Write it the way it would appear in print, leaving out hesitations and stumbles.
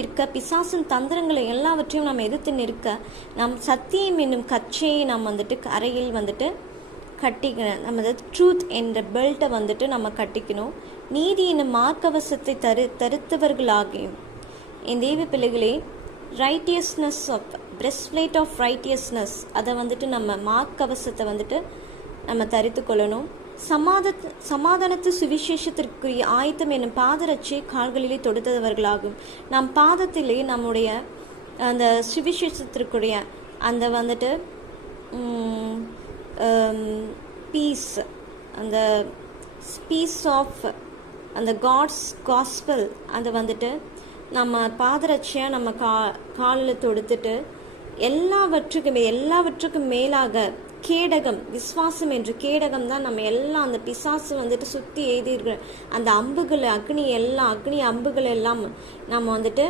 இருக்க பிசாசின் தந்திரங்களை எல்லாவற்றையும் நம்ம எதிர்த்து நிற்க நம் சத்தியம் என்னும் கச்சையை நாம் வந்துட்டு அறையில் வந்துட்டு கட்டிக்கணும். நம்ம ட்ரூத் என்ற பெல்ட்டை வந்துட்டு நம்ம கட்டிக்கணும். நீதி என்னும் மார்க்கவசத்தை தருத்தவர்களாகியும் என் தெய்வ பிள்ளைகளே, ரைட்டியஸ்னஸ் ஆஃப் பிரெஸ்ட்பிளேட் ஆஃப் ரைட்டியஸ்னஸ் அதை வந்துட்டு நம்ம மார்க்கவசத்தை வந்துட்டு நம்ம தரித்து கொள்ளணும். சமாதானத்து சுவிசேஷத்திற்கு ஆயத்தம் என்னும் பாதரட்சை கால்களிலே தொடுத்தவர்களாகும். நம் பாதத்திலே நம்முடைய அந்த சுவிசேஷத்திற்குரிய அந்த வந்துட்டு பீஸ், அந்த பீஸ் ஆஃப் அந்த காட்ஸ் காஸ்பல் அதை வந்துட்டு நம்ம பாதரட்சையாக நம்ம காலில் தொடுத்துட்டு எல்லாவற்றுக்கும் மேலாக கேடகம், விசுவாசம் என்ற கேடகம் தான் நம்ம எல்லாம் அந்த பிசாசு வந்துட்டு சுற்றி எழுதியிருக்கிற அந்த அம்புகள், அக்னி அம்புகள் எல்லாம் நம்ம வந்துட்டு